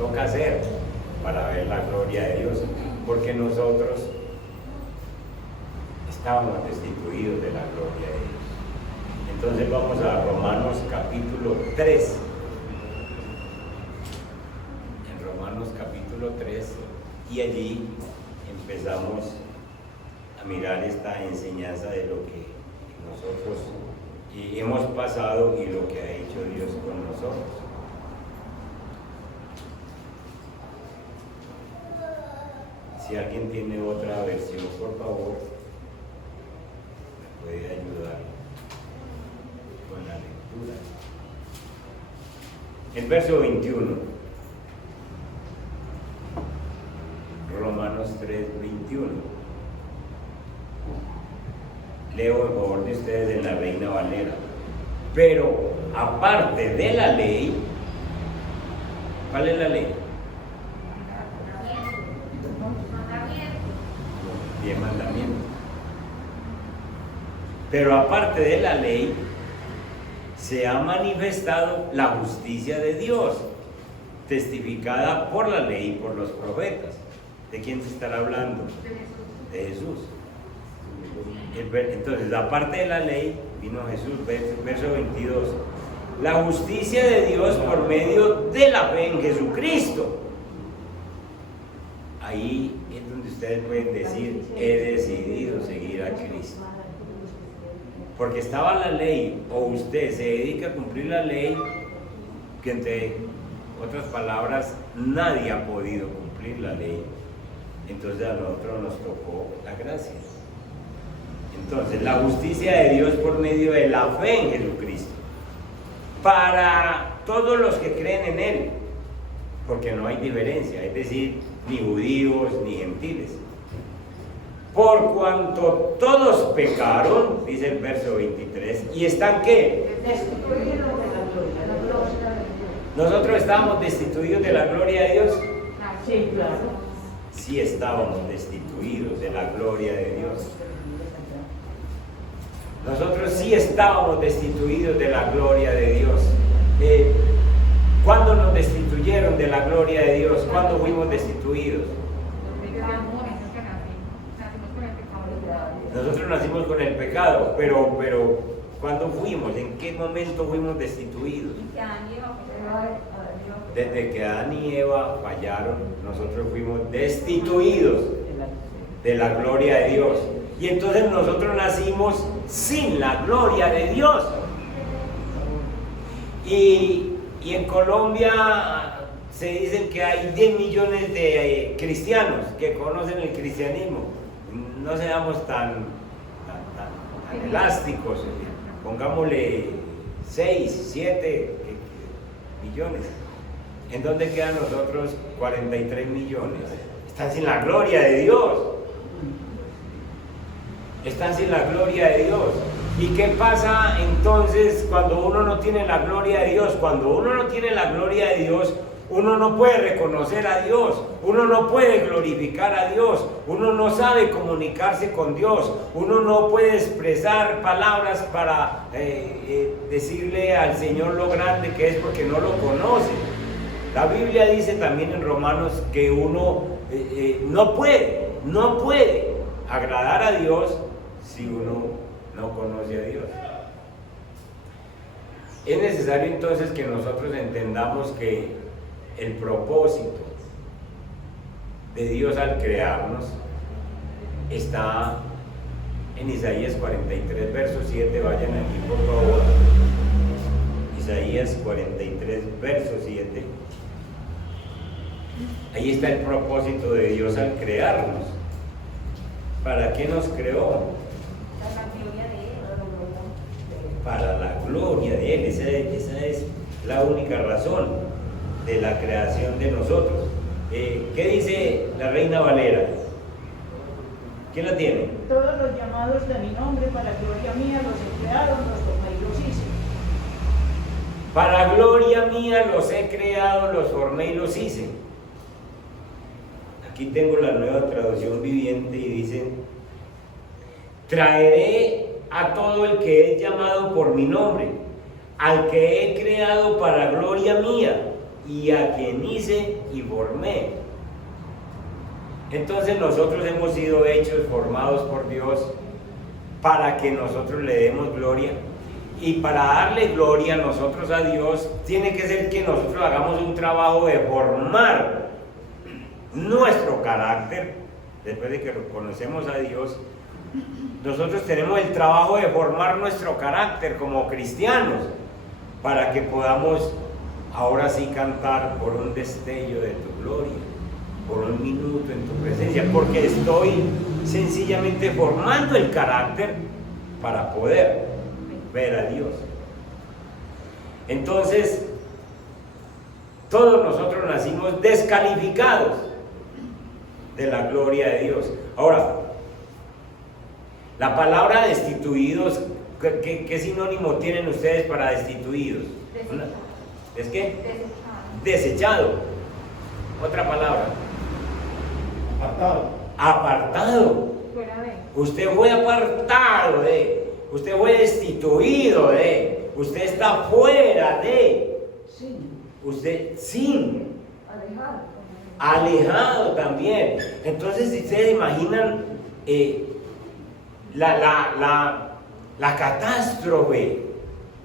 toca hacer para ver la gloria de Dios, porque nosotros estábamos destituidos de la gloria de Dios. Entonces vamos a Romanos capítulo 3. En Romanos capítulo 3, y allí empezamos a mirar esta enseñanza de lo que nosotros hemos pasado y lo que ha hecho Dios con nosotros. Si alguien tiene otra versión, por favor, me puede ayudar con la lectura. El verso 21, Romanos 3, 21. Leo en favor de ustedes en la Reina Valera. Pero aparte de la ley, ¿cuál es la ley? 10 mandamientos. Pero aparte de la ley, se ha manifestado la justicia de Dios, testificada por la ley y por los profetas. ¿De quién se estará hablando? De Jesús. Entonces, aparte de la ley, vino Jesús, verso 22. La justicia de Dios por medio de la fe en Jesucristo. Ahí es donde ustedes pueden decir, he decidido seguir a Cristo. Porque estaba la ley, o usted se dedica a cumplir la ley, que entre otras palabras, nadie ha podido cumplir la ley. Entonces a nosotros nos tocó la gracia. Entonces, la justicia de Dios por medio de la fe en Jesucristo, para todos los que creen en Él, porque no hay diferencia, es decir, ni judíos ni gentiles. Por cuanto todos pecaron, dice el verso 23, y están ¿qué? Destituidos de la gloria de Dios. ¿Nosotros estábamos destituidos de la gloria de Dios? Sí, claro. Sí estábamos destituidos de la gloria de Dios. Nosotros sí estábamos destituidos de la gloria de Dios. ¿Cuándo nos destituyeron de la gloria de Dios? ¿Cuándo fuimos destituidos? Nosotros nacimos con el pecado, pero ¿cuándo fuimos? ¿En qué momento fuimos destituidos? Desde que Adán y Eva fallaron, nosotros fuimos destituidos de la gloria de Dios. Y entonces nosotros nacimos sin la gloria de Dios. Y en Colombia se dicen que hay 10 millones de cristianos que conocen el cristianismo. No seamos tan elásticos, pongámosle 6, 7 millones. ¿En dónde quedan nosotros 43 millones? Están sin la gloria de Dios. Están sin la gloria de Dios. ¿Y qué pasa entonces cuando uno no tiene la gloria de Dios? Cuando uno no tiene la gloria de Dios, uno no puede reconocer a Dios, uno no puede glorificar a Dios, uno no sabe comunicarse con Dios, uno no puede expresar palabras para decirle al Señor lo grande que es, porque no lo conoce. La Biblia dice también en Romanos que uno no puede agradar a Dios si uno no conoce a Dios. Es necesario entonces que nosotros entendamos que el propósito de Dios al crearnos está en Isaías 43, verso 7. Vayan aquí por favor. Isaías 43, verso 7. Ahí está el propósito de Dios al crearnos. ¿Para qué nos creó? Para la gloria de Él. Esa es la única razón de la creación de nosotros. ¿Qué dice la Reina Valera? ¿Quién la tiene? Todos los llamados de mi nombre para gloria mía los he creado, los formé y los hice. Para gloria mía los he creado, los formé y los hice. Aquí tengo la Nueva Traducción Viviente y dice: traeré a todo el que es llamado por mi nombre, al que he creado para gloria mía, y a quien hice y formé. Entonces nosotros hemos sido hechos, formados por Dios, para que nosotros le demos gloria. Y para darle gloria nosotros a Dios, tiene que ser que nosotros hagamos un trabajo de formar nuestro carácter. Después de que conocemos a Dios, nosotros tenemos el trabajo de formar nuestro carácter como cristianos, para que podamos ahora sí cantar por un destello de tu gloria, por un minuto en tu presencia, porque estoy sencillamente formando el carácter para poder ver a Dios. Entonces, todos nosotros nacimos descalificados de la gloria de Dios. Ahora, la palabra destituidos, ¿qué sinónimo tienen ustedes para destituidos? ¿Es qué? Desechado. Otra palabra. Apartado. Apartado. Usted fue apartado de, usted fue destituido de, usted está fuera de, usted sin, alejado también. Entonces, si ustedes imaginan la catástrofe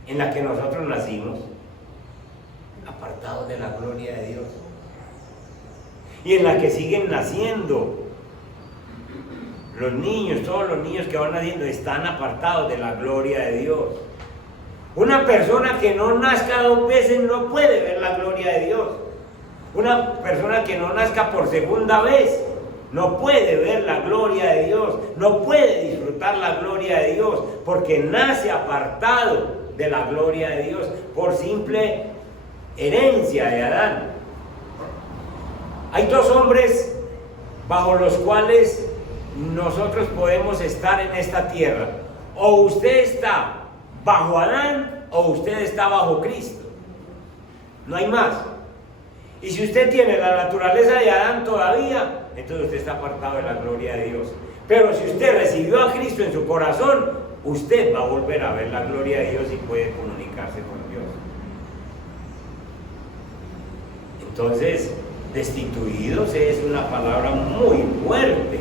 en la que nosotros nacimos, apartados de la gloria de Dios, y en la que siguen naciendo los niños, todos los niños que van naciendo están apartados de la gloria de Dios. Una persona que no nazca 2 veces no puede ver la gloria de Dios. Una persona que no nazca por segunda vez no puede ver la gloria de Dios, no puede disfrutar la gloria de Dios, porque nace apartado de la gloria de Dios por simple herencia de Adán. Hay 2 hombres bajo los cuales nosotros podemos estar en esta tierra. O usted está bajo Adán o usted está bajo Cristo. No hay más. Y si usted tiene la naturaleza de Adán todavía, entonces usted está apartado de la gloria de Dios. Pero si usted recibió a Cristo en su corazón, usted va a volver a ver la gloria de Dios y puede comunicarse con Dios. Entonces, destituidos es una palabra muy fuerte.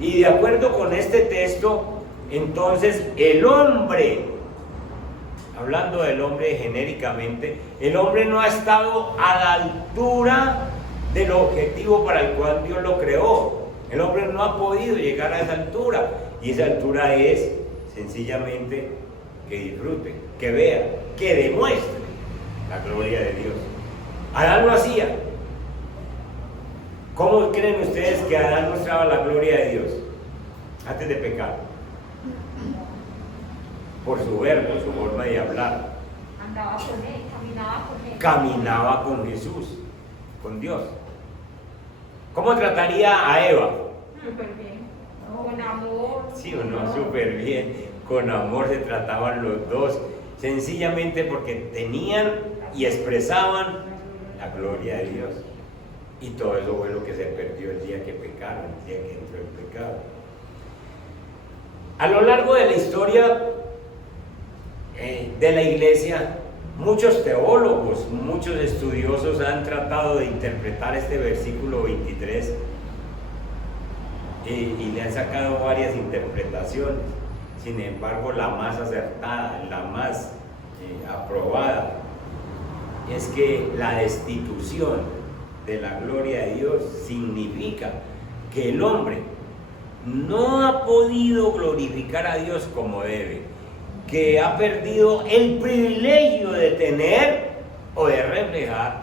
Y de acuerdo con este texto, entonces el hombre, hablando del hombre genéricamente, el hombre no ha estado a la altura del objetivo para el cual Dios lo creó. El hombre no ha podido llegar a esa altura, y esa altura es sencillamente que disfrute, que vea, que demuestre la gloria de Dios. Adán lo hacía. ¿Cómo creen ustedes que Adán mostraba la gloria de Dios antes de pecar? Por su verbo, su forma de hablar. Andaba con él, caminaba con él. Caminaba con Jesús, con Dios. ¿Cómo trataría a Eva? Súper bien, con amor. Sí o no, súper bien. Con amor se trataban los dos, sencillamente porque tenían y expresaban la gloria de Dios. Y todo eso fue lo que se perdió el día que pecaron, el día que entró el pecado. A lo largo de la historia de la iglesia, muchos teólogos, muchos estudiosos han tratado de interpretar este versículo 23 y le han sacado varias interpretaciones. Sin embargo, la más acertada, la más aprobada, es que la destitución de la gloria de Dios significa que el hombre no ha podido glorificar a Dios como debe, que ha perdido el privilegio de tener o de reflejar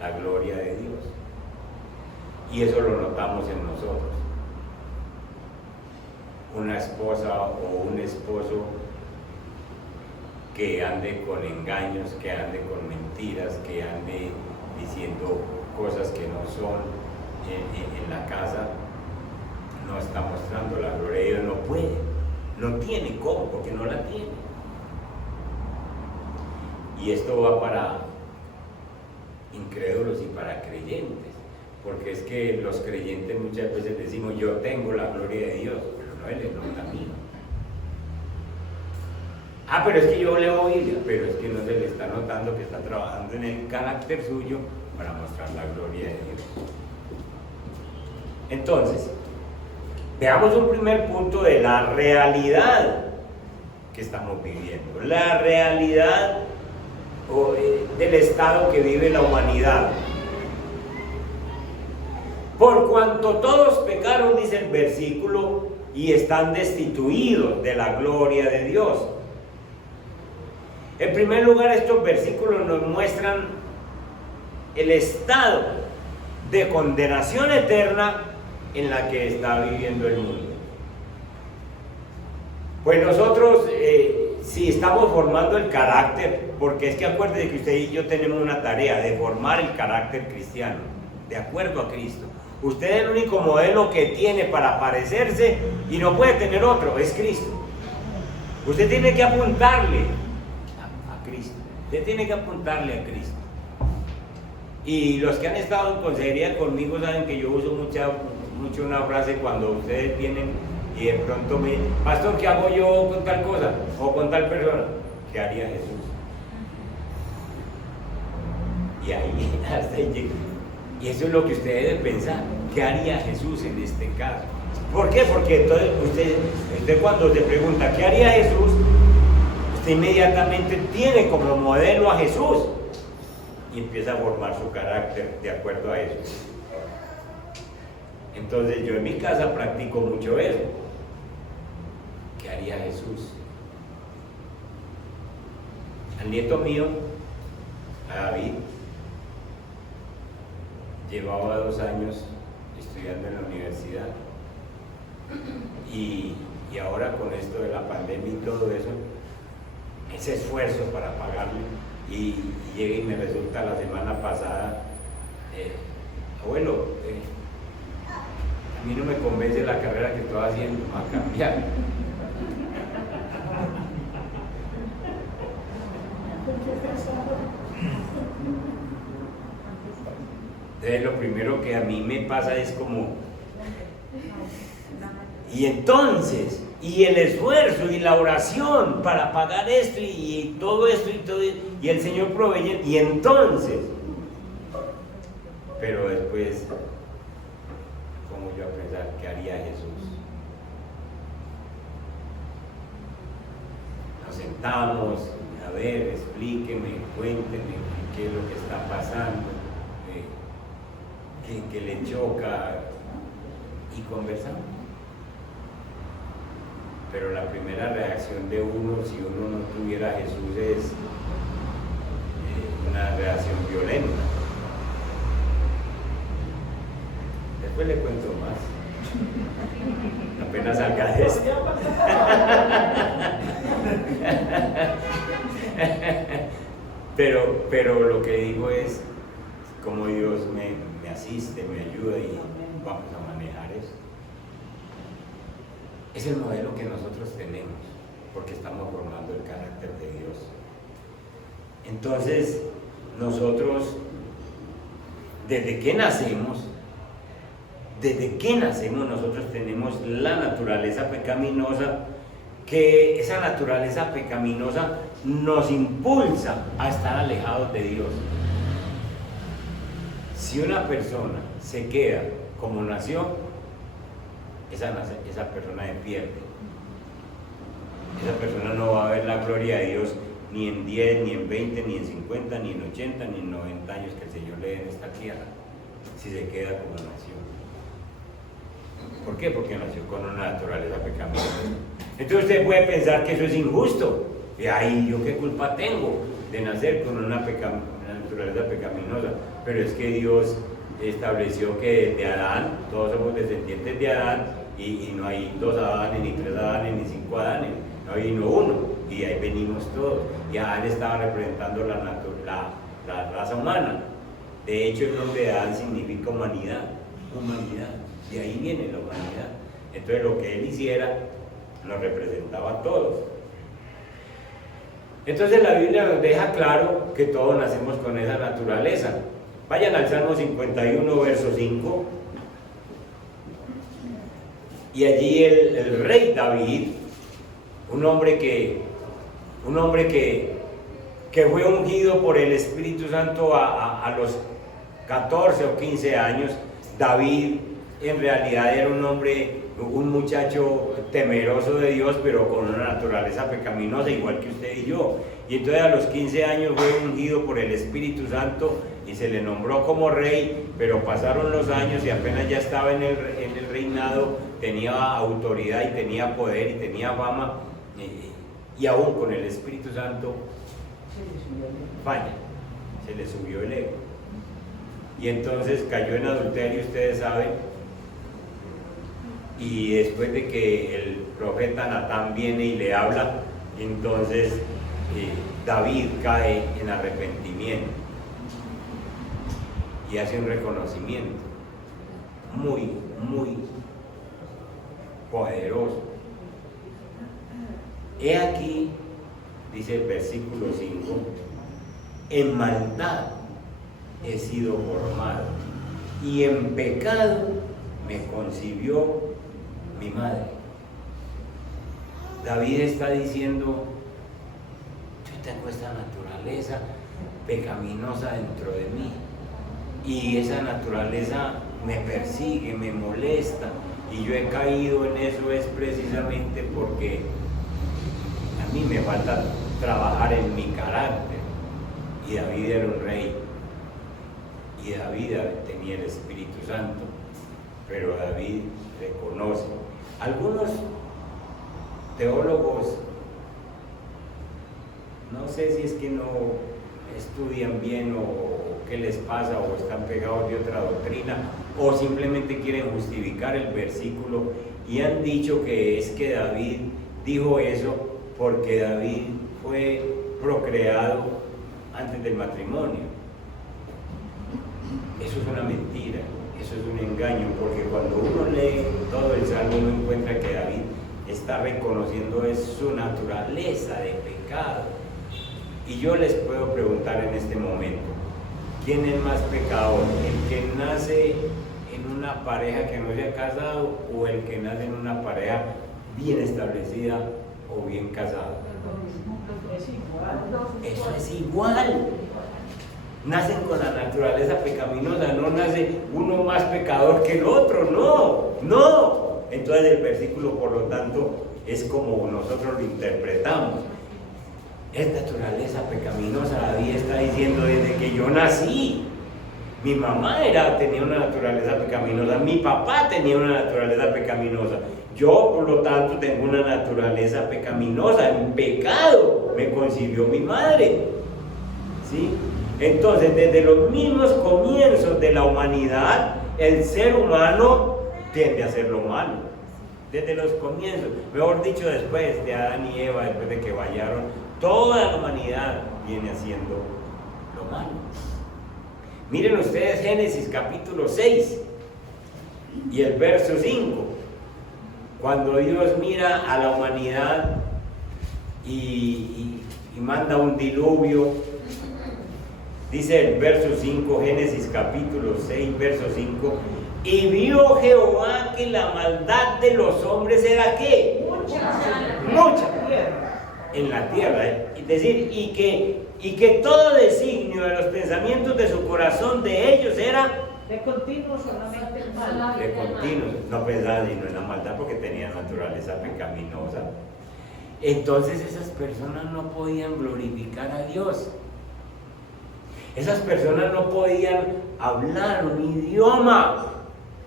la gloria de Dios. Y eso lo notamos en nosotros. Una esposa o un esposo que ande con engaños, que ande con mentiras, que ande diciendo cosas que no son en la casa, no está mostrando la gloria de Dios, no puede, no tiene cómo, porque no la tiene. Y esto va para incrédulos y para creyentes, porque es que los creyentes muchas veces decimos: yo tengo la gloria de Dios, pero no, Él es no camino. Ah, pero es que yo leo Biblia, pero es que no se le está notando que está trabajando en el carácter suyo para mostrar la gloria de Dios. Entonces, veamos un primer punto de la realidad que estamos viviendo, la realidad del estado que vive la humanidad. Por cuanto todos pecaron, dice el versículo, y están destituidos de la gloria de Dios. En primer lugar, estos versículos nos muestran el estado de condenación eterna en la que está viviendo el mundo. Pues nosotros, si estamos formando el carácter, porque es que acuérdese que usted y yo tenemos una tarea de formar el carácter cristiano, de acuerdo a Cristo. Usted es el único modelo que tiene para parecerse y no puede tener otro, es Cristo. Usted tiene que apuntarle a Cristo, usted tiene que apuntarle a Cristo. Y los que han estado en consejería conmigo saben que yo uso mucho una frase cuando ustedes vienen y de pronto me dicen, pastor, ¿qué hago yo con tal cosa? O con tal persona. ¿Qué haría Jesús? Y ahí, hasta ahí llega. Y eso es lo que usted debe pensar. ¿Qué haría Jesús en este caso? ¿Por qué? Porque entonces usted cuando se pregunta ¿qué haría Jesús? Usted inmediatamente tiene como modelo a Jesús y empieza a formar su carácter de acuerdo a eso. Entonces yo en mi casa practico mucho eso. ¿Qué haría Jesús? Al nieto mío, a David, llevaba 2 años estudiando en la universidad y ahora con esto de la pandemia y todo eso, ese esfuerzo para pagarle y llega y me resulta la semana pasada, abuelo, a mí no me convence la carrera que estoy haciendo, va a cambiar. Entonces lo primero que a mí me pasa es como, y entonces, y el esfuerzo y la oración para pagar esto y todo esto y el Señor provee, y entonces, pero después, ¿cómo yo a pensar qué haría Jesús? Nos sentamos, a ver, explíqueme, cuénteme qué es lo que está pasando. Que le choca y conversamos. Pero la primera reacción de uno, si uno no tuviera a Jesús, es una reacción violenta. Después le cuento más. Apenas salga de esto. Pero lo que digo es como Dios me asiste, me ayuda y vamos a manejar eso. Es el modelo que nosotros tenemos porque estamos formando el carácter de Dios. Entonces, nosotros, desde que nacemos nosotros tenemos la naturaleza pecaminosa, que esa naturaleza pecaminosa nos impulsa a estar alejados de Dios. Si una persona se queda como nació, esa persona se pierde. Esa persona no va a ver la gloria de Dios ni en 10, ni en 20, ni en 50, ni en 80, ni en 90 años que el Señor le dé en esta tierra, si se queda como nació. ¿Por qué? Porque nació con una naturaleza pecaminosa. Entonces usted puede pensar que eso es injusto. Y ahí, ¿yo qué culpa tengo de nacer con una naturaleza pecaminosa? Pero es que Dios estableció que de Adán, todos somos descendientes de Adán, y no hay 2 Adanes, ni 3 Adanes, ni 5 Adanes, no hay uno, y ahí venimos todos. Y Adán estaba representando la raza humana. De hecho, el nombre de Adán significa humanidad, de ahí viene la humanidad. Entonces lo que él hiciera nos representaba a todos. Entonces la Biblia nos deja claro que todos nacemos con esa naturaleza. Vayan al Salmo 51, verso 5. Y allí el rey David, un hombre que un hombre que fue ungido por el Espíritu Santo a los 14 o 15 años. David en realidad era un hombre, un muchacho temeroso de Dios, pero con una naturaleza pecaminosa, igual que usted y yo. Y entonces a los 15 años fue ungido por el Espíritu Santo y se le nombró como rey, pero pasaron los años y apenas ya estaba en el reinado, tenía autoridad y tenía poder y tenía fama, y aún con el Espíritu Santo falla, se le subió el ego. Y entonces cayó en adulterio, ustedes saben, y después de que el profeta Natán viene y le habla, entonces David cae en arrepentimiento y hace un reconocimiento muy, muy poderoso. He aquí, dice el versículo 5, en maldad he sido formado y en pecado me concibió mi madre. David está diciendo, yo tengo esta naturaleza pecaminosa dentro de mí y esa naturaleza me persigue, me molesta, y yo he caído en eso es precisamente porque a mí me falta trabajar en mi carácter. Y David era un rey y David tenía el Espíritu Santo, pero David reconoce. Algunos teólogos, no sé si es que no estudian bien o qué les pasa, o están pegados de otra doctrina, o simplemente quieren justificar el versículo y han dicho que es que David dijo eso porque David fue procreado antes del matrimonio. Eso es una mentira, eso es un engaño, porque cuando uno lee todo el Salmo uno encuentra que David está reconociendo es su naturaleza de pecado. Y yo les puedo preguntar en este momento, ¿quién es más pecador? ¿El que nace en una pareja que no se ha casado o el que nace en una pareja bien establecida o bien casada? Eso es igual. Nacen con la naturaleza pecaminosa, no nace uno más pecador que el otro, no. Entonces el versículo, por lo tanto, es como nosotros lo interpretamos. Es naturaleza pecaminosa. David está diciendo desde que yo nací. Mi mamá tenía una naturaleza pecaminosa, mi papá tenía una naturaleza pecaminosa. Yo, por lo tanto, tengo una naturaleza pecaminosa, en pecado me concibió mi madre. ¿Sí? Entonces, desde los mismos comienzos de la humanidad, el ser humano tiende a hacer lo malo. Desde los comienzos, mejor dicho, después de Adán y Eva, después de que fallaron, toda la humanidad viene haciendo lo malo. Miren ustedes Génesis capítulo 6 y el verso 5. Cuando Dios mira a la humanidad y manda un diluvio, dice el verso 5, Génesis capítulo 6, verso 5, y vio Jehová que la maldad de los hombres era ¿qué? Mucha en la tierra, es decir, y que todo designio de los pensamientos de su corazón de ellos era de continuo solamente el mal. de continuo, no pensaban sino en la maldad porque tenían naturaleza pecaminosa. Entonces esas personas no podían glorificar a Dios. Esas personas no podían hablar un idioma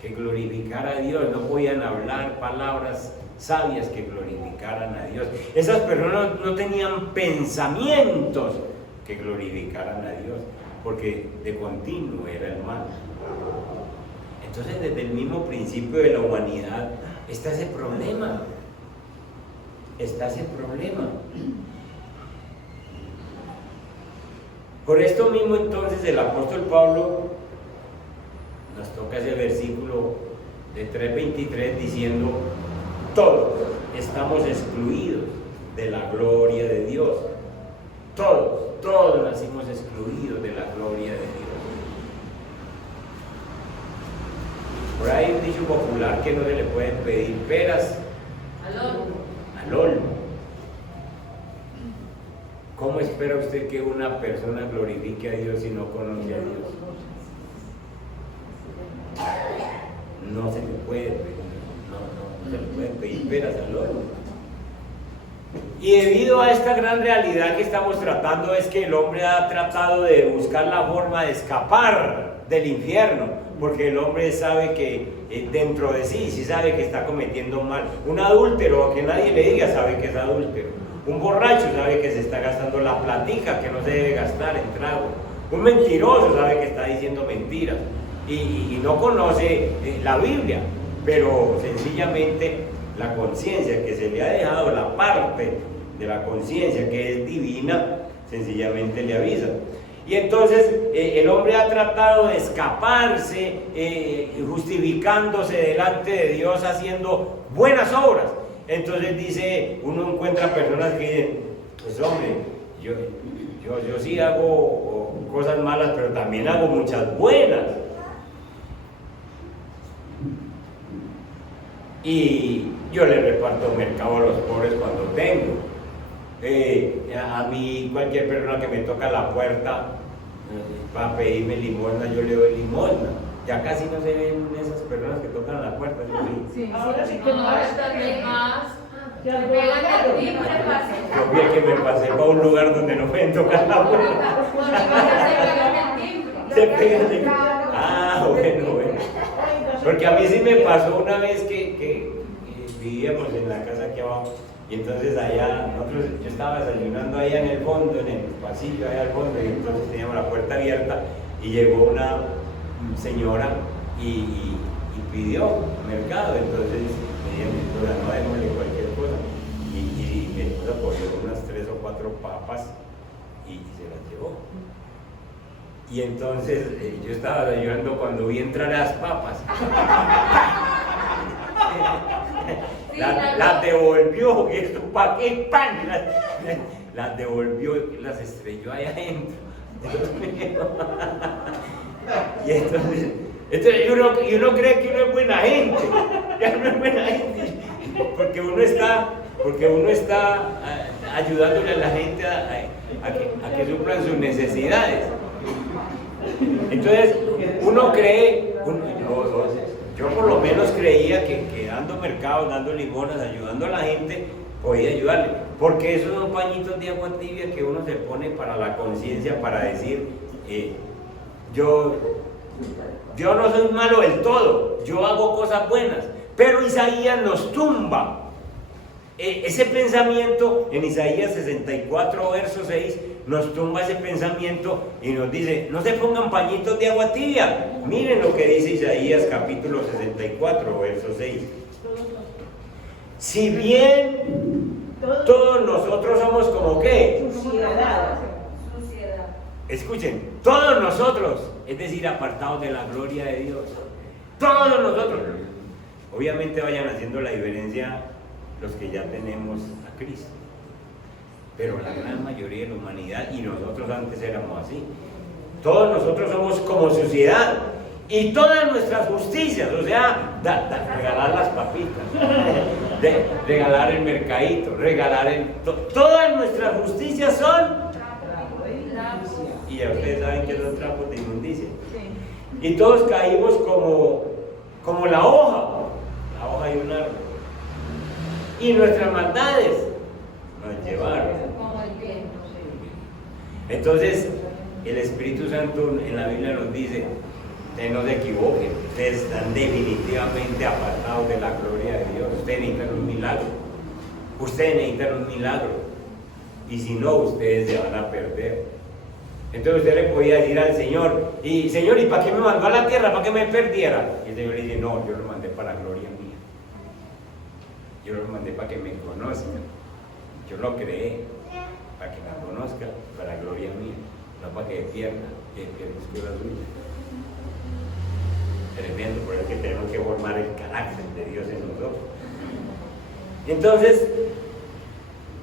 que glorificara a Dios, no podían hablar palabras sabias que glorificaran a Dios. Esas personas no tenían pensamientos que glorificaran a Dios, porque de continuo era el mal. Entonces, desde el mismo principio de la humanidad está ese problema. Por esto mismo, entonces, el apóstol Pablo nos toca ese versículo de 3:23 diciendo: todos estamos excluidos de la gloria de Dios. Todos nacimos excluidos de la gloria de Dios. Por ahí hay un dicho popular que no se le pueden pedir peras al olmo. espera usted que una persona glorifique a Dios si no conoce a Dios? No se le puede pedir, no se le puede pedir peras al horno. Y debido a esta gran realidad que estamos tratando, es que el hombre ha tratado de buscar la forma de escapar del infierno, porque el hombre sabe que dentro de sí sabe que está cometiendo mal. Un adúltero, aunque nadie le diga, sabe que es adúltero. Un borracho sabe que se está gastando la platica que no se debe gastar en trago. Un mentiroso sabe que está diciendo mentiras y no conoce la Biblia, pero sencillamente la conciencia que se le ha dejado, la parte de la conciencia que es divina, sencillamente le avisa. Y entonces el hombre ha tratado de escaparse, justificándose delante de Dios, haciendo buenas obras. Entonces dice, uno encuentra personas que dicen, pues hombre, yo sí hago cosas malas, pero también hago muchas buenas. Y yo le reparto mercado a los pobres cuando tengo. A mí cualquier persona que me toca la puerta para pedirme limosna, yo le doy limosna. Ya casi no se ven esas personas que tocan la puerta. Sí, ahora sí que no ahora es también más. Ya Me lo pegan claro. el timbre, parce. Yo vi que me pasé para un lugar donde no pueden tocar la puerta. Se pegan el timbre. Ah, bueno. Porque a mí sí me pasó una vez que vivíamos en la casa aquí abajo. Y entonces allá, yo estaba desayunando allá en el fondo, en el pasillo allá al fondo, y entonces teníamos la puerta abierta y llegó una señora y pidió mercado. Entonces me dijo, mi esposa, no, démosle cualquier cosa. Y mi esposa cogió unas 3 o 4 papas y se las llevó. Y entonces yo estaba desayunando cuando vi entrar las papas. Las devolvió, esto para qué pan, las devolvió y las estrelló ahí adentro. Y entonces uno cree que uno es buena gente, ya no es buena gente, porque uno está ayudándole a la gente a que suplan sus necesidades. Entonces uno cree, yo por lo menos creía que dando mercados, dando limonas, ayudando a la gente, podía ayudarle, porque esos son pañitos de agua tibia que uno se pone para la conciencia, para decir, yo no soy malo del todo, yo hago cosas buenas. Pero Isaías nos tumba ese pensamiento. En Isaías 64, verso 6, nos tumba ese pensamiento y nos dice, no se pongan pañitos de agua tibia. Miren lo que dice Isaías capítulo 64, verso 6. Si bien todos nosotros somos como ¿qué? Suciedad. Escuchen, todos nosotros, es decir, apartados de la gloria de Dios. Todos nosotros. Obviamente vayan haciendo la diferencia los que ya tenemos a Cristo. Pero la gran mayoría de la humanidad, y nosotros antes éramos así, todos nosotros somos como suciedad, y todas nuestras justicias, o sea, regalar las papitas, regalar el mercadito, todas nuestras justicias son, y ya ustedes saben que son trapos de inmundicia, y todos caímos como la hoja de un árbol, y nuestras maldades nos llevaron. Entonces, el Espíritu Santo en la Biblia nos dice, ustedes no se equivoquen, ustedes están definitivamente apartados de la gloria de Dios, ustedes necesitan un milagro, y si no, ustedes se van a perder. Entonces usted le podía decir al Señor, Señor, ¿y para qué me mandó a la tierra? ¿Para qué me perdiera? Y el Señor le dice, no, yo lo mandé para la gloria mía, yo lo mandé para que me conozcan, yo lo creé para que me conozca, para la gloria mía, no para que pierda, que pierda suya. Tremendo, por eso que tenemos que formar el carácter de Dios en nosotros. Entonces,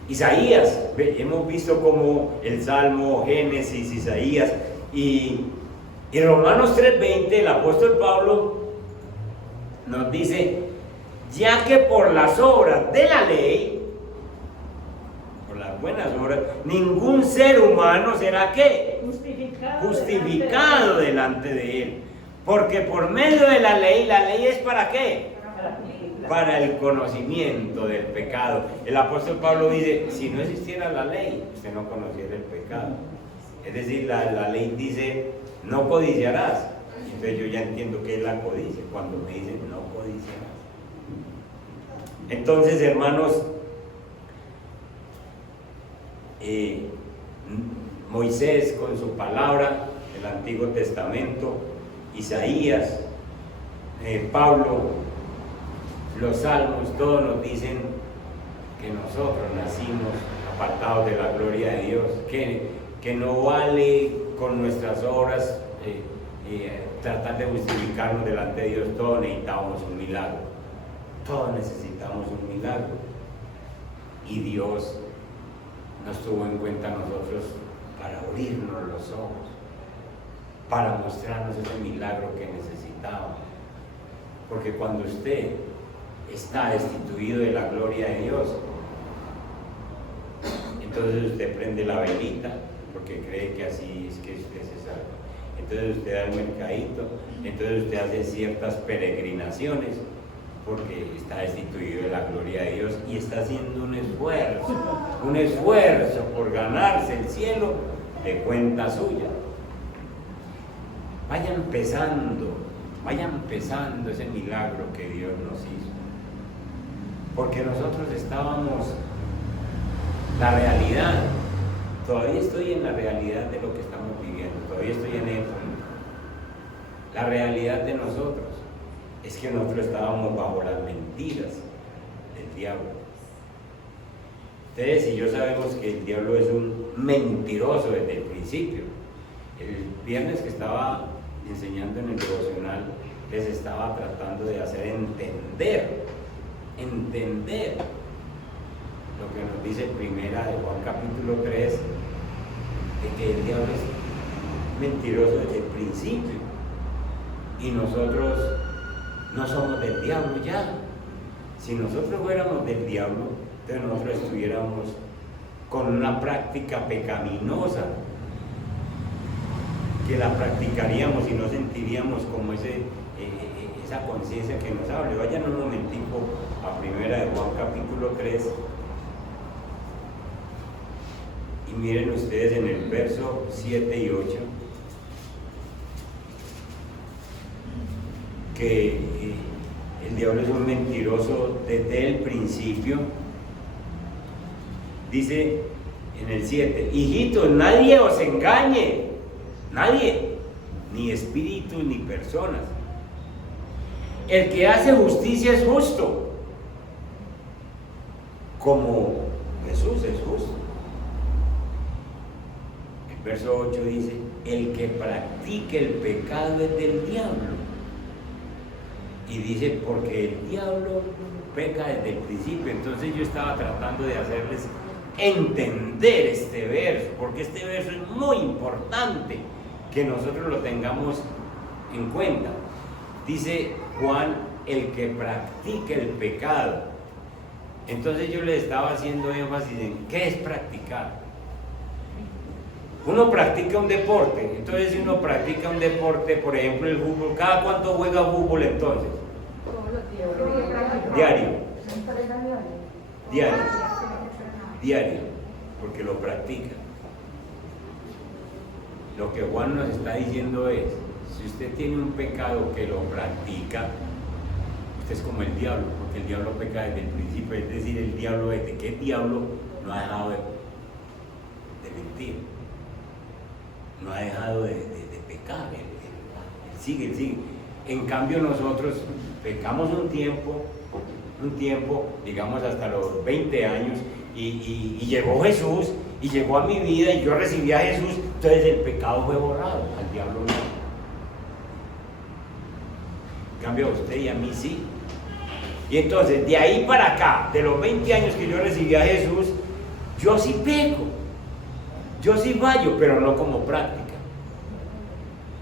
Isaías, hemos visto como el Salmo, Génesis, Isaías, y Romanos 3:20, el apóstol Pablo nos dice, ya que por las obras de la ley, por las las buenas obras, ningún ser humano será ¿qué? Justificado delante de él. Porque por medio de la ley es ¿para qué? Para el conocimiento del pecado. El apóstol Pablo dice, si no existiera la ley, usted no conociera el pecado. Es decir, la ley dice, no codiciarás. Entonces yo ya entiendo qué es la codicia, cuando me dicen no codiciarás. Entonces, hermanos, Moisés con su palabra, el Antiguo Testamento, Isaías, Pablo, los salmos, todos nos dicen que nosotros nacimos apartados de la gloria de Dios, que no vale con nuestras obras tratar de justificarnos delante de Dios. Todos necesitamos un milagro, todos necesitamos un milagro, y Dios nos tuvo en cuenta a nosotros para abrirnos los ojos, para mostrarnos ese milagro que necesitábamos. Porque cuando usted está destituido de la gloria de Dios, entonces usted prende la velita porque cree que así es que usted se salva. Entonces usted da el mercadito, entonces usted hace ciertas peregrinaciones porque está destituido de la gloria de Dios y está haciendo un esfuerzo por ganarse el cielo de cuenta suya. Vaya empezando ese milagro que Dios nos hizo. Porque nosotros estábamos, la realidad, todavía estoy en la realidad de lo que estamos viviendo, todavía estoy en eso. La realidad de nosotros es que nosotros estábamos bajo las mentiras del diablo. Ustedes y yo sabemos que el diablo es un mentiroso desde el principio. El viernes que estaba enseñando en el devocional, les estaba tratando de hacer entender lo que nos dice Primera de Juan capítulo 3, de que el diablo es mentiroso desde el principio y nosotros no somos del diablo ya. Si nosotros fuéramos del diablo, entonces nosotros estuviéramos con una práctica pecaminosa, que la practicaríamos y no sentiríamos como esa conciencia que nos hable. Vayan un momentico a Primera de Juan capítulo 3 y miren ustedes en el verso 7 y 8 que el diablo es un mentiroso desde el principio. Dice en el 7, hijitos, nadie os engañe, nadie, ni espíritus ni personas. El que hace justicia es justo, como Jesús es justo. El verso 8 dice, el que practique el pecado es del diablo. Y dice, porque el diablo peca desde el principio. Entonces yo estaba tratando de hacerles entender este verso, porque este verso es muy importante que nosotros lo tengamos en cuenta. Dice Juan, el que practique el pecado. Entonces yo les estaba haciendo énfasis en qué es practicar. Uno practica un deporte, entonces si uno practica un deporte, por ejemplo el fútbol, ¿cada cuánto juega fútbol entonces? Diario, porque lo practica. Lo que Juan nos está diciendo es, si usted tiene un pecado que lo practica, usted es como el diablo, porque el diablo peca desde el principio, es decir, el diablo, desde que el diablo no ha dejado de mentir, no ha dejado de pecar, él sigue. En cambio nosotros pecamos un tiempo, digamos hasta los 20 años, y llegó Jesús, y llegó a mi vida, y yo recibí a Jesús, entonces el pecado fue borrado, al diablo no. En cambio a usted y a mí sí. Y entonces de ahí para acá, de los 20 años que yo recibí a Jesús, yo sí peco, yo sí fallo, pero no como práctica.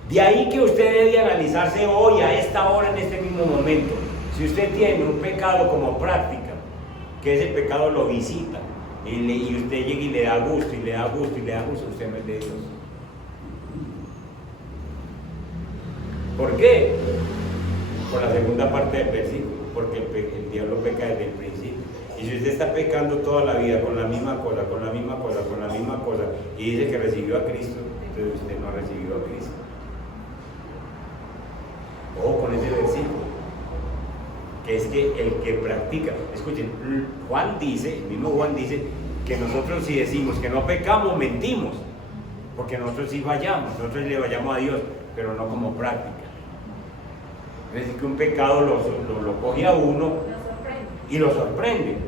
De ahí que usted debe analizarse hoy, a esta hora, en este mismo momento. Si usted tiene un pecado como práctica, que ese pecado lo visita, y usted llega y le da gusto, y le da gusto, y le da gusto, usted no es de Dios. ¿Por qué? Por la segunda parte del versículo, porque el diablo peca desde el principio. Y si usted está pecando toda la vida con la misma cosa, con la misma cosa, con la misma cosa, y dice que recibió a Cristo, entonces usted no ha recibido a Cristo. Ojo con ese versículo, que es que el que practica, escuchen, Juan dice, el mismo Juan dice, que nosotros si decimos que no pecamos, mentimos, porque nosotros sí fallamos, nosotros le vayamos a Dios, pero no como práctica. Es decir, que un pecado lo coge a uno y lo sorprende.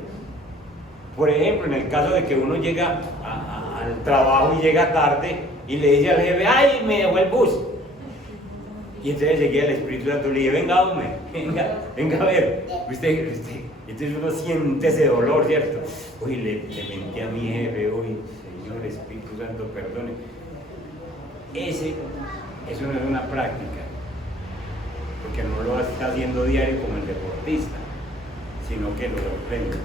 Por ejemplo, en el caso de que uno llega al trabajo y llega tarde y le dice al jefe, ¡ay, me dejó el bus! Y entonces llegué al Espíritu Santo y le dije, venga, hombre, venga a ver. Entonces uno siente ese dolor, ¿cierto? Uy, le menté a mi jefe, uy, Señor Espíritu Santo, perdone. Eso no es una práctica, porque no lo está haciendo diario como el deportista, sino que lo sorprende.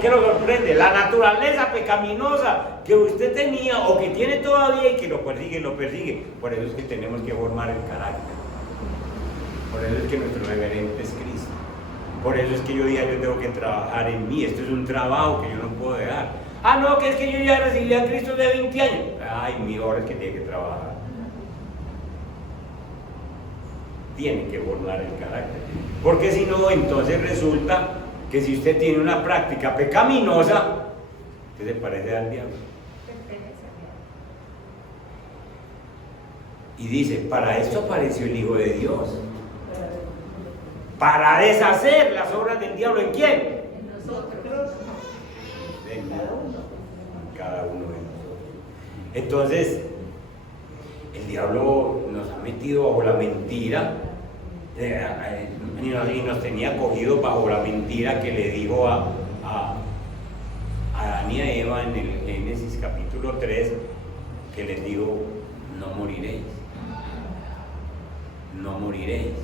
¿Qué lo sorprende? La naturaleza pecaminosa que usted tenía o que tiene todavía y que lo persigue. Por eso es que tenemos que formar el carácter. Por eso es que nuestro referente es Cristo. Por eso es que yo tengo que trabajar en mí. Esto es un trabajo que yo no puedo dejar. Ah, no, que es que yo ya recibí a Cristo de 20 años. Ay, mi hora es que tiene que trabajar. Tiene que formar el carácter. Porque si no, entonces resulta que si usted tiene una práctica pecaminosa, usted se parece al diablo. Y dice, para esto apareció el Hijo de Dios. Para deshacer las obras del diablo. ¿En quién? En nosotros. En cada uno de nosotros. Entonces, el diablo nos ha metido bajo la mentira y nos tenía cogido bajo la mentira que le dijo a Adán y a Eva en el Génesis capítulo 3, que les dijo, no moriréis. No moriréis.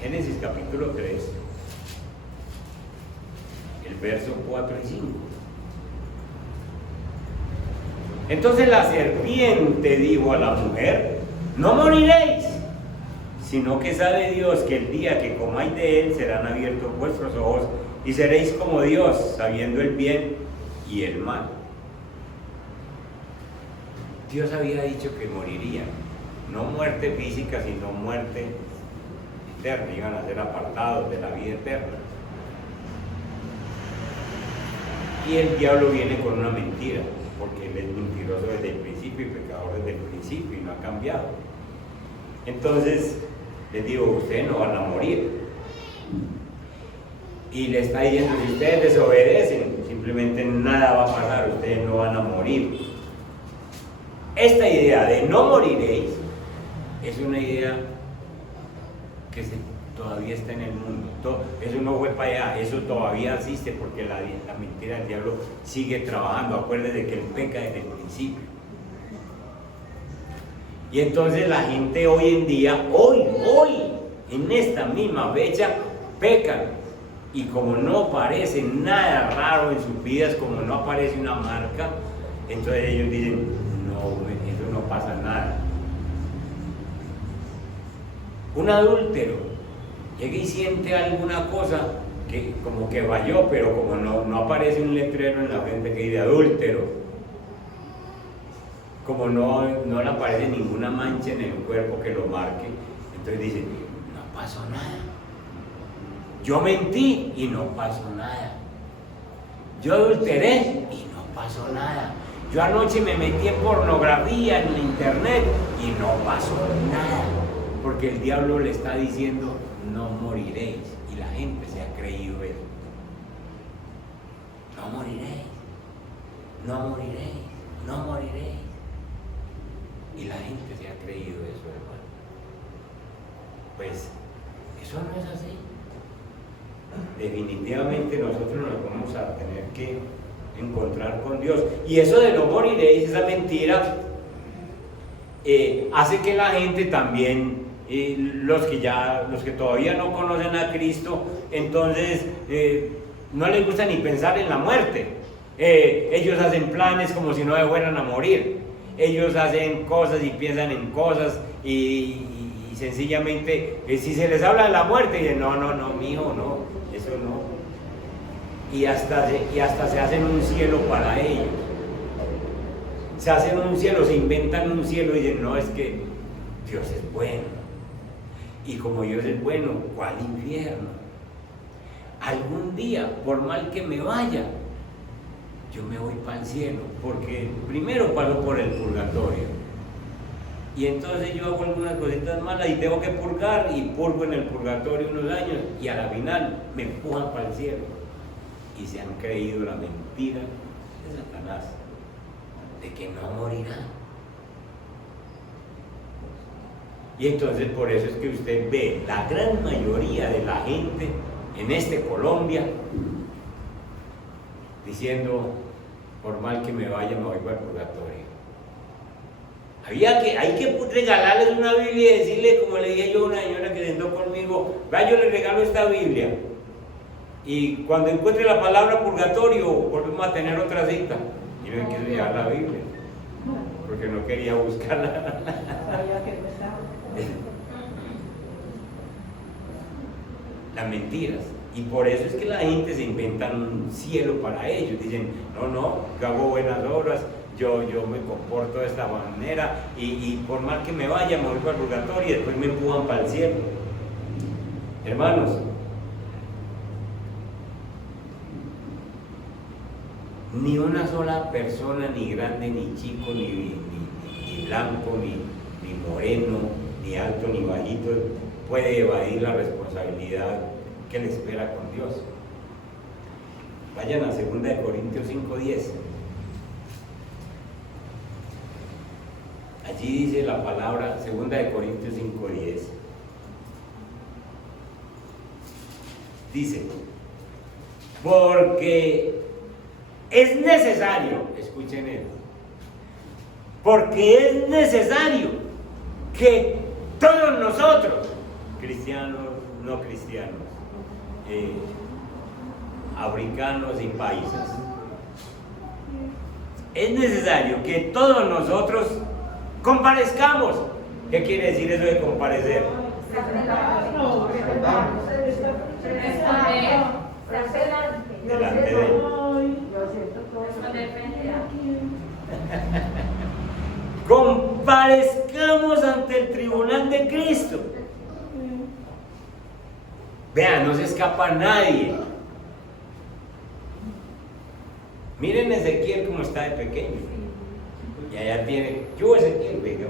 Génesis capítulo 3, el verso 4 y 5. Entonces la serpiente dijo a la mujer, no moriréis, sino que sabe Dios que el día que comáis de él serán abiertos vuestros ojos y seréis como Dios, sabiendo el bien y el mal. Dios había dicho que morirían, no muerte física, sino muerte eterna, iban a ser apartados de la vida eterna. Y el diablo viene con una mentira, porque él es mentiroso desde el principio y pecador desde el principio y no ha cambiado. Entonces les digo, ustedes no van a morir. Y le está diciendo, si ustedes desobedecen, simplemente nada va a pasar, ustedes no van a morir. Esta idea de no moriréis es una idea que todavía está en el mundo. Eso no fue para allá, eso todavía existe porque la mentira del diablo sigue trabajando. Acuérdense que él peca desde el principio. Y entonces la gente hoy en día, hoy, en esta misma fecha, pecan. Y como no aparece nada raro en sus vidas, como no aparece una marca, entonces ellos dicen, no, eso no pasa nada. Un adúltero llega y siente alguna cosa que como que falló, pero como no aparece un letrero en la frente que dice adúltero, como no le aparece ninguna mancha en el cuerpo que lo marque, entonces dice, no pasó nada. Yo mentí y no pasó nada. Yo adulteré y no pasó nada. Yo anoche me metí en pornografía en la internet y no pasó nada. Porque el diablo le está diciendo, no moriréis. Y la gente se ha creído eso. No moriréis. No moriréis. No moriréis. Y la gente se ha creído eso, hermano. Pues, eso no es así. Definitivamente nosotros nos vamos a tener que encontrar con Dios. Y eso de no moriréis, esa mentira, hace que la gente también, los que todavía no conocen a Cristo, entonces no les gusta ni pensar en la muerte. Ellos hacen planes como si no se fueran a morir. Ellos hacen cosas y piensan en cosas y sencillamente, si se les habla de la muerte, dicen, no, mijo, no, eso no. Y hasta se hacen un cielo para ellos. Se hacen un cielo, se inventan un cielo y dicen, no, es que Dios es bueno. Y como Dios es bueno, ¿cuál infierno? Algún día, por mal que me vaya, yo me voy para el cielo, porque primero paso por el purgatorio. Y entonces yo hago algunas cositas malas y tengo que purgar, y purgo en el purgatorio unos años, y a la final me empujan para el cielo. Y se han creído la mentira de Satanás, de que no morirá. Y entonces por eso es que usted ve la gran mayoría de la gente en Colombia diciendo, por mal que me vaya, me voy para el purgatorio. Hay que regalarles una Biblia y decirle, como le dije yo a una señora que sentó conmigo, vaya, yo le regalo esta Biblia. Y cuando encuentre la palabra purgatorio, volvemos a tener otra cita. Y no me quiso llevar la Biblia, porque no quería buscarla. Sabía que no estaba. Las mentiras. Y por eso es que la gente se inventa un cielo para ellos. Dicen, no, yo hago buenas obras, yo me comporto de esta manera, y por mal que me vaya, me voy para el purgatorio y después me empujan para el cielo. Hermanos, ni una sola persona, ni grande, ni chico, ni blanco, ni moreno, ni alto, ni bajito, puede evadir la responsabilidad que le espera con Dios. Vayan a 2 Corintios 5:10. Allí dice la palabra, 2 Corintios 5:10. Dice, porque es necesario, escuchen esto, porque es necesario que todos nosotros, cristianos, no cristianos, africanos y paisas, es necesario que todos nosotros comparezcamos. ¿Qué quiere decir eso de comparecer? Delante de él. Comparezcamos ante el tribunal de Cristo. Vean, no se escapa nadie. Miren Ezequiel como está de pequeño. Y allá tiene, yo Ezequiel, venga,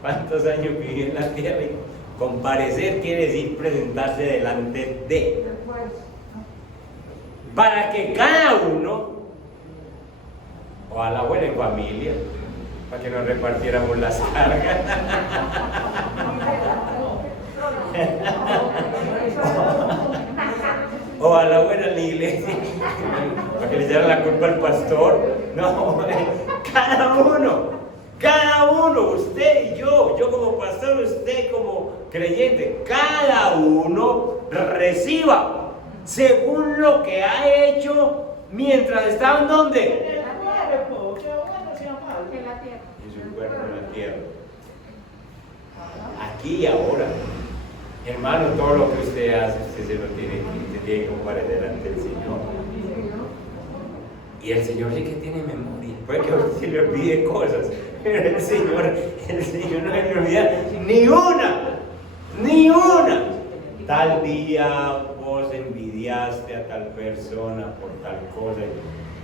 ¿cuántos años viví en la tierra? Y comparecer quiere decir presentarse delante de, para que cada uno, ojalá fuera en familia, para que nos repartiéramos las cargas. Ojalá fuera en la iglesia, para que le echaran la culpa al pastor. No, cada uno, usted y yo como pastor, usted como creyente, cada uno reciba según lo que ha hecho mientras estaba en donde. En el cuerpo, que bueno sea mal. En la tierra. En su cuerpo en la tierra. Aquí y ahora. Hermano, todo lo que usted hace, usted se tiene que comparecer delante del Señor. Y el Señor sí que tiene memoria. Puede que a usted se le olvide cosas, pero el Señor no le olvida ni una. Tal día vos envidiaste a tal persona por tal cosa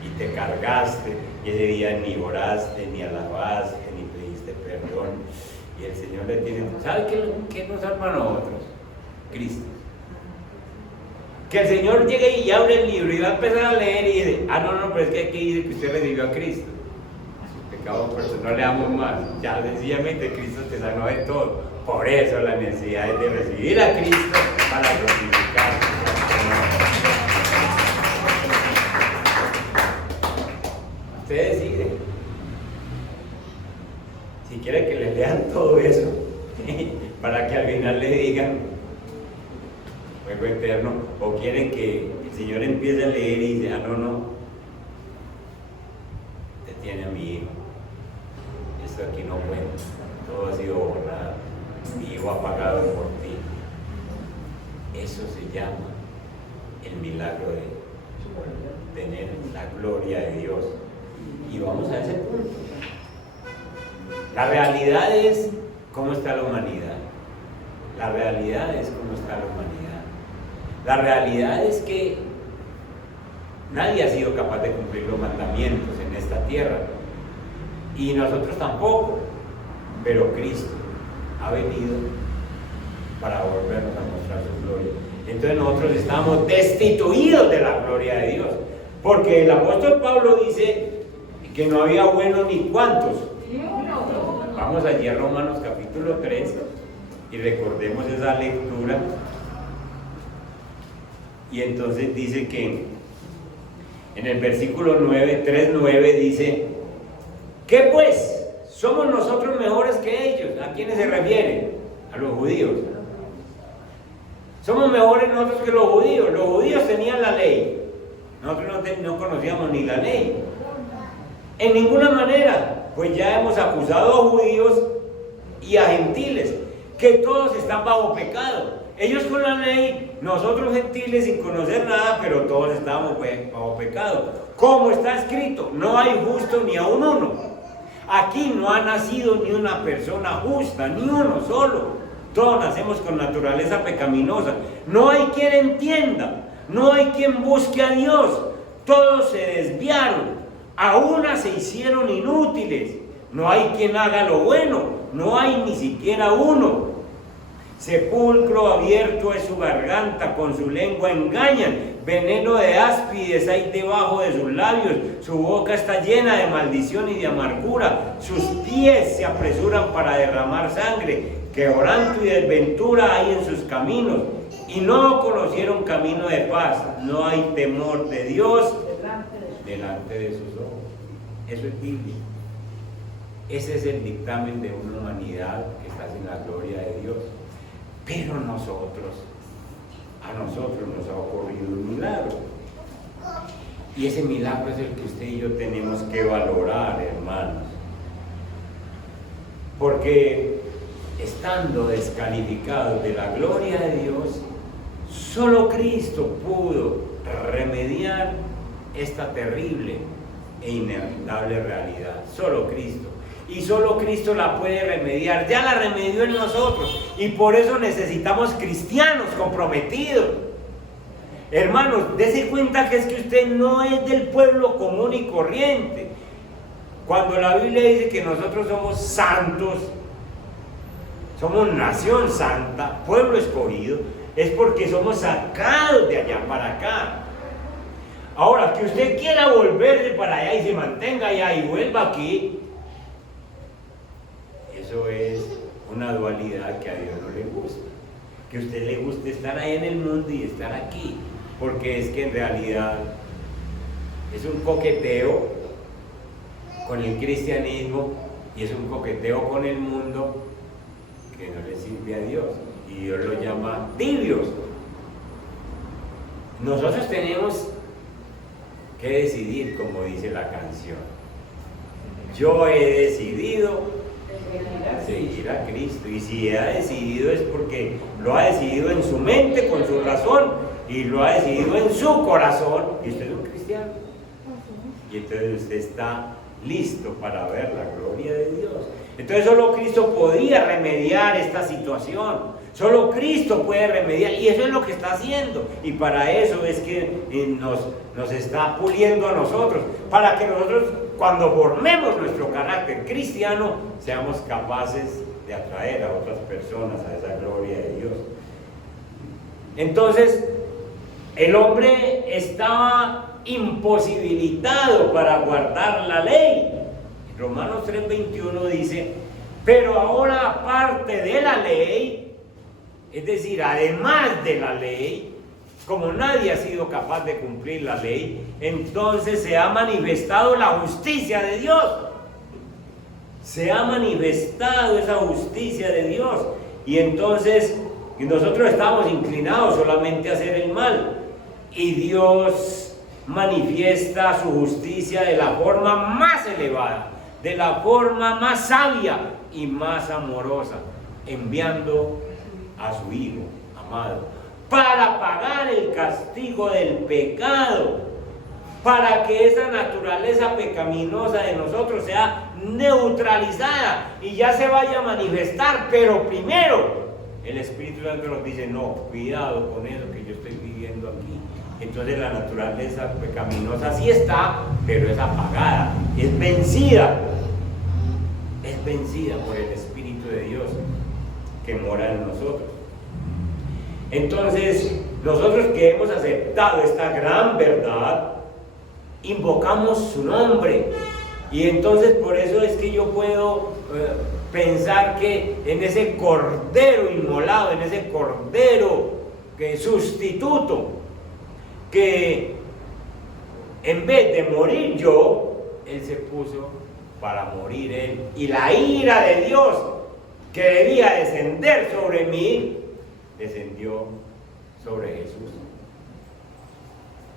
y te cargaste, y ese día ni oraste, ni alabaste, ni pediste perdón. Y el Señor le tiene. ¿Sabe qué nos arma a nosotros? Cristo. Que el Señor llegue y abre el libro y va a empezar a leer y dice, no, pero es que aquí dice que usted recibió a Cristo. Su pecado personal, no le damos más. Ya sencillamente Cristo te sanó de todo. Por eso la necesidad es de recibir a Cristo para glorificarse. Usted decide. Si quiere que le lean todo eso, para que al final le digan, fuego eterno, o quieren que el Señor empiece a leer y dice, no, detiene a mi hijo, esto aquí no cuenta, todo ha sido borrado, mi hijo ha pagado por ti. Eso se llama el milagro de tener la gloria de Dios. Y vamos a ese punto. La realidad es cómo está la humanidad. La realidad es cómo está la humanidad. La realidad es que nadie ha sido capaz de cumplir los mandamientos en esta tierra. Y nosotros tampoco. Pero Cristo ha venido para volvernos a mostrar su gloria. Entonces nosotros estamos destituidos de la gloria de Dios. Porque el apóstol Pablo dice que no había bueno ni cuantos. Vamos allí a Romanos capítulo 3 y recordemos esa lectura. Y entonces dice que en el versículo 9, 3:9 dice, ¿qué pues? ¿Somos nosotros mejores que ellos? ¿A quiénes se refiere? A los judíos. Somos mejores nosotros que los judíos. Los judíos tenían la ley. Nosotros no conocíamos ni la ley. En ninguna manera. Pues ya hemos acusado a judíos y a gentiles, que todos están bajo pecado. Ellos con la ley, nosotros gentiles sin conocer nada, pero todos estábamos bajo pecado. Como está escrito, no hay justo ni aun uno. Aquí no ha nacido ni una persona justa, ni uno solo. Todos nacemos con naturaleza pecaminosa. No hay quien entienda, no hay quien busque a Dios. Todos se desviaron, a una se hicieron inútiles. No hay quien haga lo bueno, no hay ni siquiera uno. Sepulcro abierto es su garganta, con su lengua engañan. Veneno de áspides hay debajo de sus labios. Su boca está llena de maldición y de amargura. Sus pies se apresuran para derramar sangre. Quebranto y desventura hay en sus caminos. Y no conocieron camino de paz. No hay temor de Dios delante de sus ojos. Eso es Biblia. Ese es el dictamen de una humanidad que está sin la gloria de Dios. Pero a nosotros nos ha ocurrido un milagro. Y ese milagro es el que usted y yo tenemos que valorar, hermanos. Porque estando descalificados de la gloria de Dios, solo Cristo pudo remediar esta terrible e inevitable realidad. Solo Cristo. Y solo Cristo la puede remediar. Ya la remedió en nosotros. Y por eso necesitamos cristianos comprometidos. Hermanos, dése cuenta que es que usted no es del pueblo común y corriente. Cuando la Biblia dice que nosotros somos santos, somos nación santa, pueblo escogido, es porque somos sacados de allá para acá. Ahora, que usted quiera volver de para allá y se mantenga allá y vuelva aquí, eso es una dualidad que a Dios no le gusta. Que a usted le guste estar ahí en el mundo y estar aquí, porque es que en realidad es un coqueteo con el cristianismo y es un coqueteo con el mundo que no le sirve a Dios, y Dios lo llama tibios. Nosotros tenemos que decidir, como dice la canción. Yo he decidido seguir a Cristo, y si ha decidido es porque lo ha decidido en su mente, con su razón, y lo ha decidido en su corazón, y usted es un cristiano, y entonces usted está listo para ver la gloria de Dios. Entonces solo Cristo podía remediar esta situación, solo Cristo puede remediar, y eso es lo que está haciendo, y para eso es que nos está puliendo a nosotros, para que nosotros, cuando formemos nuestro carácter cristiano, seamos capaces de atraer a otras personas a esa gloria de Dios. Entonces, el hombre estaba imposibilitado para guardar la ley. Romanos 3:21 dice, pero ahora aparte de la ley, es decir, además de la ley, como nadie ha sido capaz de cumplir la ley, entonces se ha manifestado la justicia de Dios. Se ha manifestado esa justicia de Dios. Y entonces Y nosotros estamos inclinados solamente a hacer el mal. Y Dios manifiesta su justicia de la forma más elevada, de la forma más sabia y más amorosa, enviando a su Hijo amado para pagar el castigo del pecado, para que esa naturaleza pecaminosa de nosotros sea neutralizada y ya se vaya a manifestar. Pero primero el Espíritu Santo nos dice: no, cuidado con eso que yo estoy viviendo aquí. Entonces la naturaleza pecaminosa sí está, pero es apagada, es vencida por el Espíritu de Dios que mora en nosotros. Entonces, nosotros que hemos aceptado esta gran verdad, invocamos su nombre. Y entonces por eso es que yo puedo pensar que en ese cordero inmolado, en ese cordero que sustituto, que en vez de morir yo, Él se puso para morir Él. Y la ira de Dios que debía descender sobre mí, descendió sobre Jesús,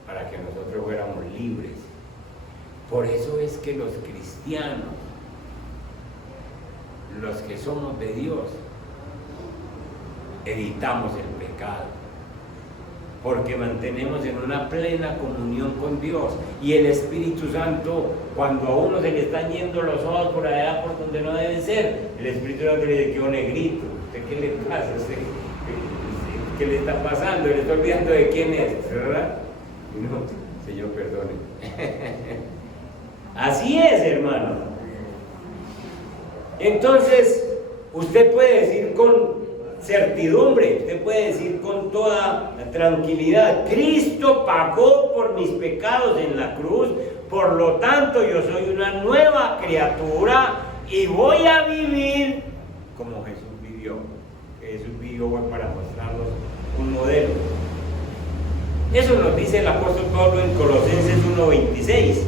para que nosotros fuéramos libres. Por eso es que los cristianos, los que somos de Dios, evitamos el pecado, porque mantenemos en una plena comunión con Dios. Y el Espíritu Santo, cuando a uno se le están yendo los ojos por allá por donde no deben ser, el Espíritu Santo le dice: qué negrito, ¿qué le pasa? ¿Qué le está pasando? Le está olvidando de quién es, ¿verdad? No, Señor, perdone. Así es, hermano. Entonces, usted puede decir con certidumbre, usted puede decir con toda tranquilidad: Cristo pagó por mis pecados en la cruz, por lo tanto yo soy una nueva criatura y voy a vivir como Jesús vivió. Jesús vivió para mostrarnos un modelo. Eso nos dice el apóstol Pablo en Colosenses 1:26.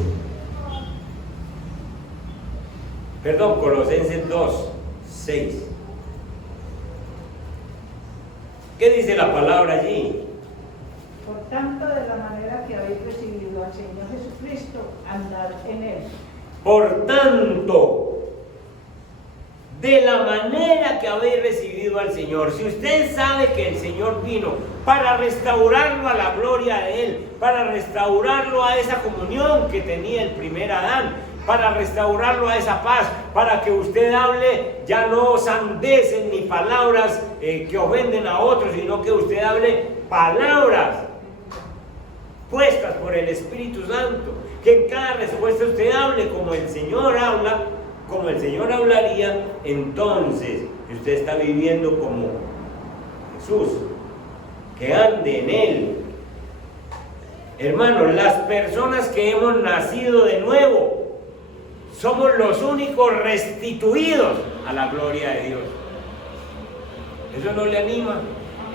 Perdón, Colosenses 2:6. ¿Qué dice la palabra allí? Por tanto, de la manera que habéis recibido al Señor Jesucristo, andad en Él. Por tanto, de la manera que habéis recibido al Señor. Si usted sabe que el Señor vino para restaurarlo a la gloria de Él, para restaurarlo a esa comunión que tenía el primer Adán, para restaurarlo a esa paz, para que usted hable ya no sandeces ni palabras que ofenden a otros, sino que usted hable palabras puestas por el Espíritu Santo, que en cada respuesta usted hable como el Señor habla, como el Señor hablaría. Entonces usted está viviendo como Jesús, que ande en Él. Hermanos, las personas que hemos nacido de nuevo somos los únicos restituidos a la gloria de Dios. Eso no le anima,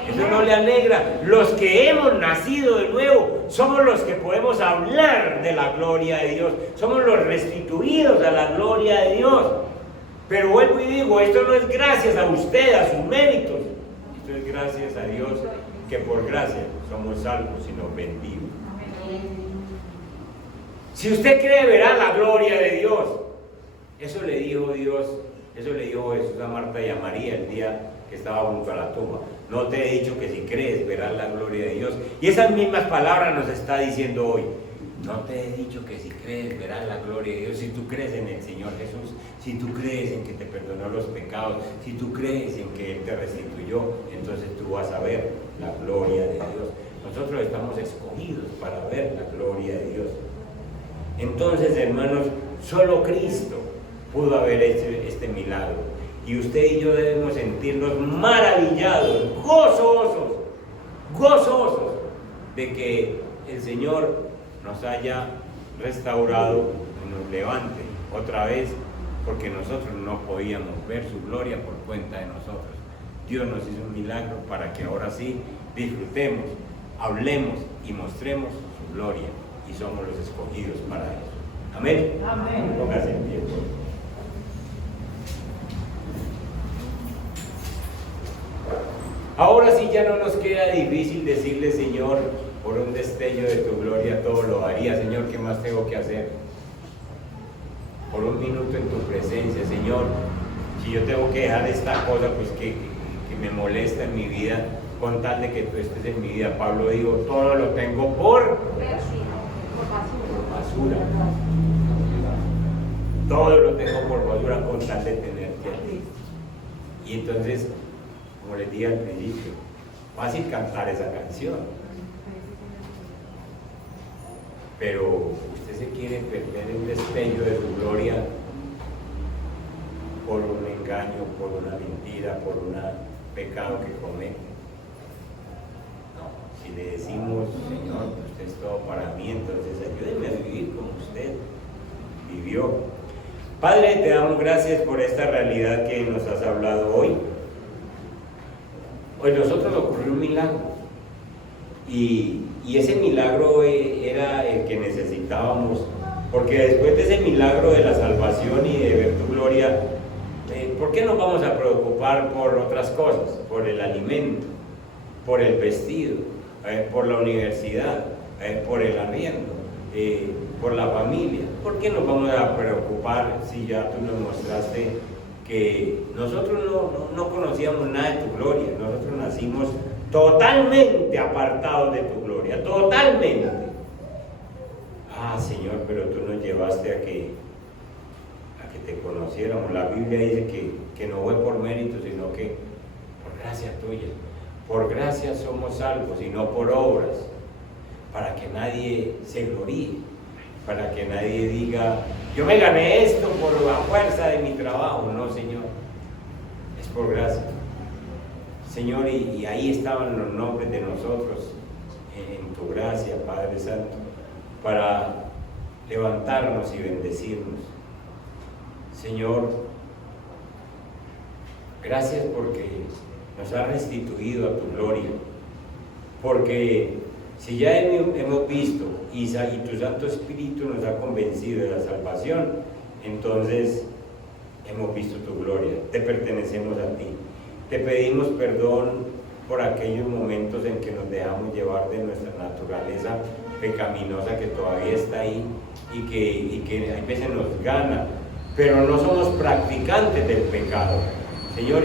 eso no le alegra. Los que hemos nacido de nuevo somos los que podemos hablar de la gloria de Dios, somos los restituidos a la gloria de Dios. Pero vuelvo y digo, esto no es gracias a usted, a sus méritos, esto es gracias a Dios, que por gracia somos salvos y nos bendigo. Si usted cree, verá la gloria de Dios. Eso le dijo Dios, eso le dijo Jesús a Marta y a María el día que estaba junto a la tumba. No te he dicho que si crees, verás la gloria de Dios. Y esas mismas palabras nos está diciendo hoy. No te he dicho que si crees, verás la gloria de Dios. Si tú crees en el Señor Jesús, si tú crees en que te perdonó los pecados, si tú crees en que Él te restituyó, entonces tú vas a ver la gloria de Dios. Nosotros estamos escogidos para ver la gloria de Dios. Entonces, hermanos, solo Cristo pudo haber hecho este milagro. Y usted y yo debemos sentirnos maravillados, gozosos de que el Señor nos haya restaurado y nos levante otra vez, porque nosotros no podíamos ver su gloria por cuenta de nosotros. Dios nos hizo un milagro para que ahora sí disfrutemos, hablemos y mostremos su gloria, y somos los escogidos para eso. Amén. Amén. Póngase en pie. Ahora sí ya no nos queda difícil decirle, Señor, por un destello de tu gloria todo lo haría. Señor, ¿qué más tengo que hacer? Por un minuto en tu presencia, Señor, si yo tengo que dejar esta cosa pues que me molesta en mi vida, con tal de que tú estés en mi vida. Pablo dijo, todo lo tengo por basura. Todo lo tengo por basura con tal de tenerte a ti. Y entonces, como les dije al principio, fácil cantar esa canción, pero usted se quiere perder el destello de su gloria por un engaño, por una mentira, por un pecado que comete. No, si le decimos, Señor, usted es todo para mí, entonces ayúdeme a vivir como usted vivió. Padre, te damos gracias por esta realidad que nos has hablado hoy. Hoy nosotros nos ocurrió un milagro y ese milagro era el que necesitábamos, porque después de ese milagro de la salvación y de ver tu gloria, ¿por qué nos vamos a preocupar por otras cosas? Por el alimento, por el vestido, por la universidad, por el arriendo, por la familia. ¿Por qué nos vamos a preocupar si ya tú nos mostraste que nosotros no conocíamos nada de tu gloria? Nosotros nacimos totalmente apartados de tu gloria, totalmente. Ah, Señor, pero tú nos llevaste a que te conociéramos. La Biblia dice que no fue por mérito, sino que por gracia tuya. Por gracia somos salvos y no por obras, para que nadie se gloríe, para que nadie diga, yo me gané esto por la fuerza de mi trabajo. No, Señor, es por gracia. Señor, y ahí estaban los nombres de nosotros en tu gracia, Padre Santo, para levantarnos y bendecirnos. Señor, gracias porque nos has restituido a tu gloria, porque si ya hemos visto y tu Santo Espíritu nos ha convencido de la salvación, entonces hemos visto tu gloria, te pertenecemos a ti. Te pedimos perdón por aquellos momentos en que nos dejamos llevar de nuestra naturaleza pecaminosa que todavía está ahí y que a veces nos gana, pero no somos practicantes del pecado. Señor,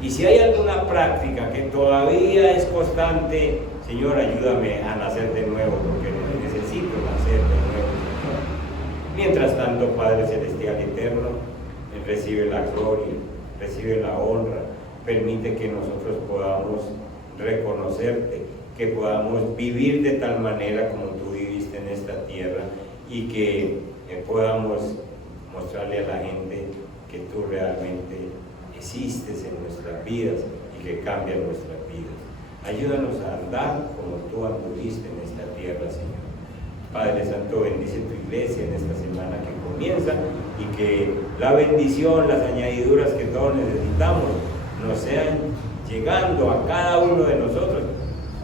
y si hay alguna práctica que todavía es constante, Señor, ayúdame a nacer de nuevo, porque necesito nacer de nuevo, Señor. Mientras tanto, Padre Celestial Eterno, recibe la gloria, recibe la honra, permite que nosotros podamos reconocerte, que podamos vivir de tal manera como tú viviste en esta tierra y que podamos mostrarle a la gente que tú realmente existes en nuestras vidas y que cambian nuestras vidas. Ayúdanos a andar como tú anduviste en esta tierra, Señor. Padre Santo, bendice tu iglesia en esta semana que comienza y que la bendición, las añadiduras que todos necesitamos nos sean llegando a cada uno de nosotros.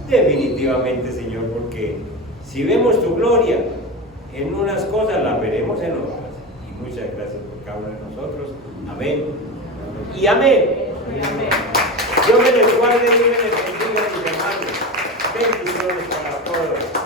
Definitivamente, Señor, porque si vemos tu gloria en unas cosas, la veremos en otras. Y muchas gracias por cada uno de nosotros. Amén. Y amén. Dios me les guarde y me les bendiga, mis hermanos. Bendiciones para todos.